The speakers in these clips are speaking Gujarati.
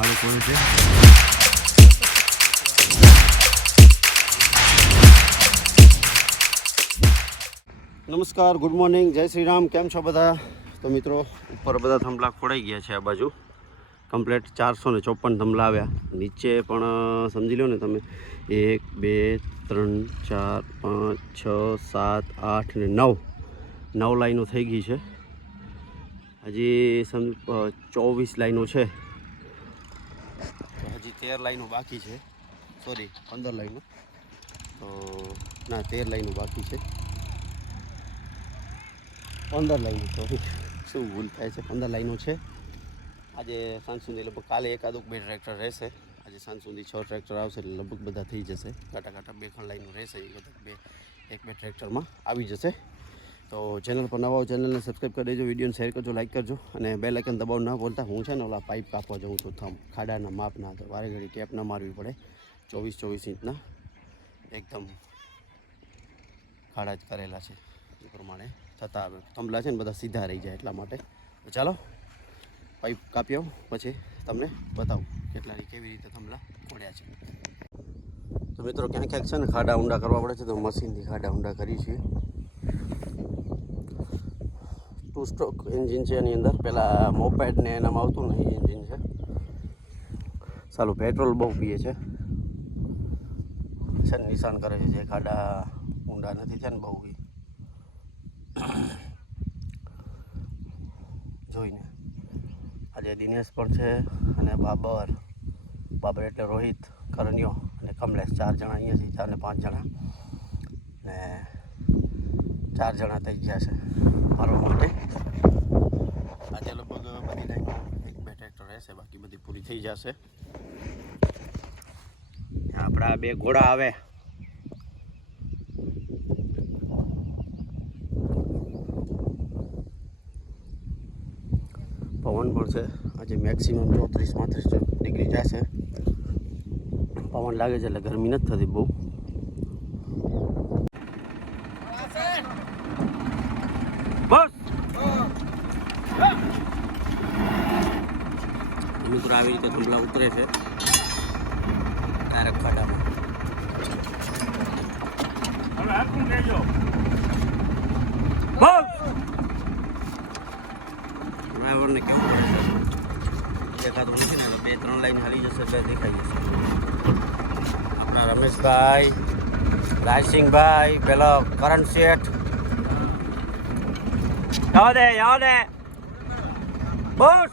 ખાડો ખોળે છે. નમસ્કાર, ગુડ મોર્નિંગ, જય શ્રી રામ. કેમ છો બધા? તો મિત્રો, ઉપર બધા થંભલા ખોડાઈ ગયા છે. આ બાજુ કમ્પ્લેટ 454 થંભલા આવ્યા. નીચે પણ સમજી લો ને તમે, 1 2 3 4 5 6 7 8 ને 9 લાઈનો થઈ ગઈ છે. હજી 24 લાઈનો છે. હજી 13 લાઈનો બાકી છે. સોરી, 15 લાઈનો. તો ના, 13 લાઈનો બાકી છે. 15 લાઈનો, સોરી, શું ભૂલ થાય છે. 15 લાઈનો છે. આજે સાંજ સુધી લગભગ કાલે એકાદુક 2 ટ્રેક્ટર રહેશે. આજે સાંજ સુધી 6 ટ્રેક્ટર આવશે એટલે લગભગ બધા થઈ જશે. કાંટા 2 લાઈનો રહેશે, એ બધા 1-2 ટ્રેક્ટરમાં આવી જશે. તો ચેનલ પર નવા ચેનલને સબસ્ક્રાઈબ કરી દેજો, વિડીયોને શેર કરજો, લાઈક કરજો અને બેલ આઇકન દબાવવાનું ના ભૂલતા. હું છે ને ઓલા પાઇપ કાપવા જાઉં છું, ખાડાના માપના, તો વારે ઘડી ટેપ ના મારવી પડે. 24 ઇંચના એકદમ ખાડા જ કરેલા છે, એ પ્રમાણે થતા આવે. થંભલા છે ને બધા સીધા રહી જાય એટલા માટે. તો ચાલો પાઇપ કાપી આવું, પછી તમને બતાવું કેવી રીતે થંભલા ખોડ્યા છે. તો મિત્રો, ક્યાંક છે ને ખાડા ઊંડા કરવા પડે છે, તો મશીનથી ખાડા ઊંડા કરી છીએ. 2 સ્ટ્રોક એન્જિન છે એની અંદર. પહેલાં મોપેડ ને એનામાં આવતું ને, એ એન્જિન છે. સારું પેટ્રોલ બહુ પીએ છે ને નિશાન કરે છે. જે ખાડા ઊંડા નથી છે ને બહુ, જોઈને. આજે દિનેશ પણ છે અને બાબર એટલે રોહિત, કરણ્યો અને કમલેશ, 4 જણા અહીંયાથી, 4 ને 5 જણા ને 4 જણા થઈ ગયા છે મારવા માટે. આજે લગભગ બધી લાઈનો 1-2 ટ્રેક્ટર રહેશે, બાકી બધી પૂરી થઈ જશે. આપણા 2 ઘોડા આવે. પવન પણ છે. આજે મેક્સિમમ 34-35 ડિગ્રી જશે. પવન લાગે છે એટલે ગરમી નથી થતી બહુ. બસ મિત્રો, આવી રીતે થંભલા ઉતરે છે ડાયરેક્ટ ખાડામાં. ડ્રાઈવરને કેવું પડે છે દેખાતું નથી ને, તો 2-3 લાઈન હાલી જશે એટલે દેખાઈ જશે. આપણા રમેશભાઈ, રાયસિંગભાઈ, પેલો કરણ શેઠ, જાઓ દે બસ.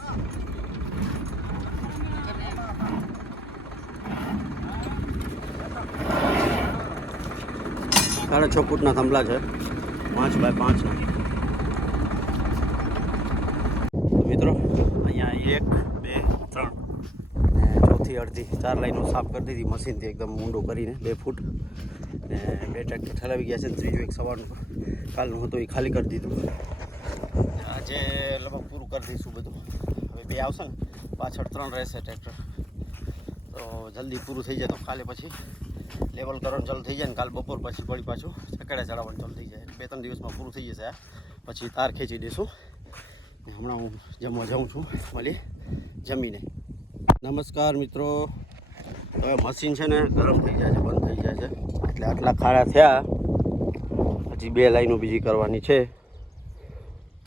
6.5 ફૂટના થંભલા છે, 5 બાય 5ના. મિત્રો, અહીંયા 1 2 3 ને ચોથી અડધી 4 લાઈનો સાફ કરી દીધી મશીનથી, એકદમ ઊંડું કરીને 2 ફૂટ. ને 2 ટ્રેક્ટર ઠલાવી ગયા છે. ત્રીજું એક સવારનું કાલનું હતું, એ ખાલી કરી દીધું. આજે લગભગ પૂરું કરી દઈશું બધું. હવે 2 આવશે ને, પાછળ 3 રહેશે ટ્રેક્ટર, તો જલ્દી પૂરું થઈ જાય. તો કાલે પછી લેવલ કરવાનું ચાલુ થઈ જાય ને, કાલ બપોર પછી વળી પાછું ચકડા ચડાવવાનું ચાલુ થઈ જાય. 2-3 દિવસમાં પૂરું થઈ જશે. પછી તાર ખેંચી દઈશું. હમણાં હું જમવા જાઉં છું, મળી જમીને. નમસ્કાર મિત્રો, હવે મશીન છે ને ગરમ થઈ જાય છે, બંધ થઈ જાય છે, એટલે આટલા ખાડા થયા. હજી 2 લાઈનો બીજી કરવાની છે.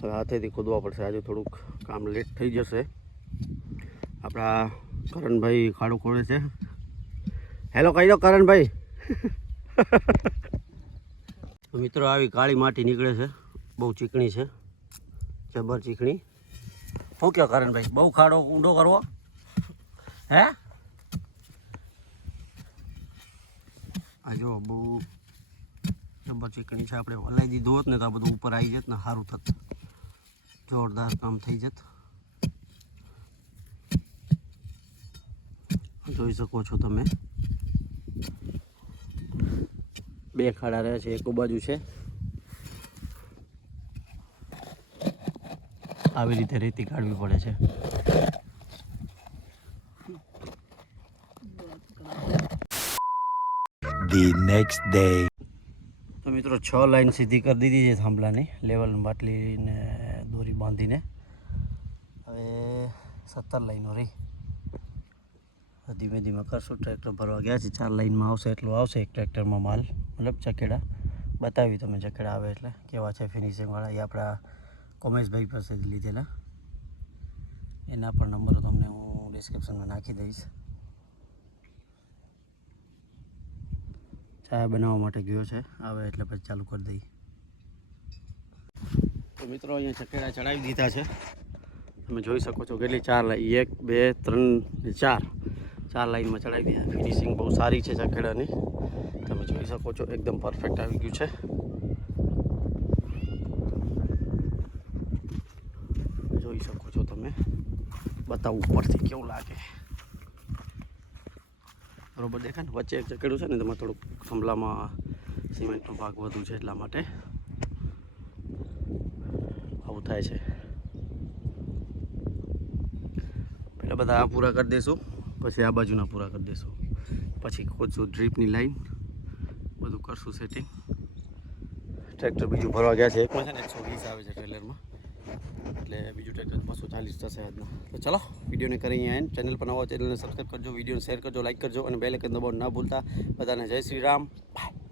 હવે હાથેથી ખોદવા પડશે. આજે થોડુંક કામ લેટ થઈ જશે. આપણા કરણભાઈ ખાડો ખોળે છે. હેલો કહી દો કરણભાઈ. મિત્રો, આવી કાળી માટી નીકળે છે, બહુ ચીકણી છે, જબર ચીકણી. શું કહો કરણભાઈ, બહુ ખાડો ઊંડો કરવો હે? આ જો બહુ જબર ચીકણી છે. આપણે હલાવી દીધું હોત ને તો આ બધું ઉપર આવી જત ને સારું થત, જોરદાર કામ થઈ જત. જોઈ શકો છો તમે, 2 ખાડા રહ્યા છે, એક બાજુ છે. આવી રીતે રેતી કાઢવી પડે છે. The next day. તો મિત્રો, 6 લાઈન સીધી કરી દીધી છે થાંભલાની, લેવલ બાટલીને દોરી બાંધીને. હવે 17 લાઈનો રહી. તો ધીમે ધીમે કરશું. ટ્રેક્ટર ભરવા ગયા છે, 4 લાઈનમાં આવશે એટલું આવશે એક ટ્રેક્ટરમાં માલ, મતલબ ચકેડા બતાવી તમે ચકેડા આવે એટલે કેવા છે ફિનિશિંગવાળા. એ આપણા કોમેશભાઈ પાસેથી લીધેલા, એના પણ નંબરો તમને હું ડિસ્ક્રિપ્શનમાં નાખી દઈશ. ચા બનાવવા માટે ગયો છે, આવે એટલે પછી ચાલુ કરી દઈ. તો મિત્રો અહીંયા ચકેડા ચડાવી દીધા છે, તમે જોઈ શકો છો કેટલી 4 લાઈન, 1 2 3 4 લાઈનમાં ચડાવી દીધા. ફિનિશિંગ બહુ સારી છે ચકેડાની, તમે જોઈ શકો છો એકદમ પરફેક્ટ આવી ગયું છે. જોઈ શકો છો તમે, બતાવું ઉપરથી કેવું લાગે બરોબર દેખાય ને. વચ્ચે એક ચકેડું છે ને, તેમાં થોડુંક થંભલામાં સિમેન્ટનો ભાગ વધુ છે એટલા માટે આવું થાય છે. પહેલાં બધા આ પૂરા કરી દઈશું, પછી આ બાજુના પૂરા કરી દઈશું, પછી ખોદશું ડ્રીપની લાઈન, બધું કરશું સેટિંગ. ટ્રેક્ટર બીજું ભરવા ગયા છે, એકમાં છે ને 120 આવે છે ટ્રેલરમાં, એટલે બીજું ટ્રેક્ટર 240 થશે આજના. તો ચલો વિડીયોને કરી અહીંયા એન્ડ. ચેનલ પર નવા ચેનલને સબસ્ક્રાઈબ કરજો, વિડીયોને શેર કરજો, લાઈક કરજો અને બેલ આઇકન દબાવવાનું ના ભૂલતા. બધાને જય શ્રી રામ, બાય.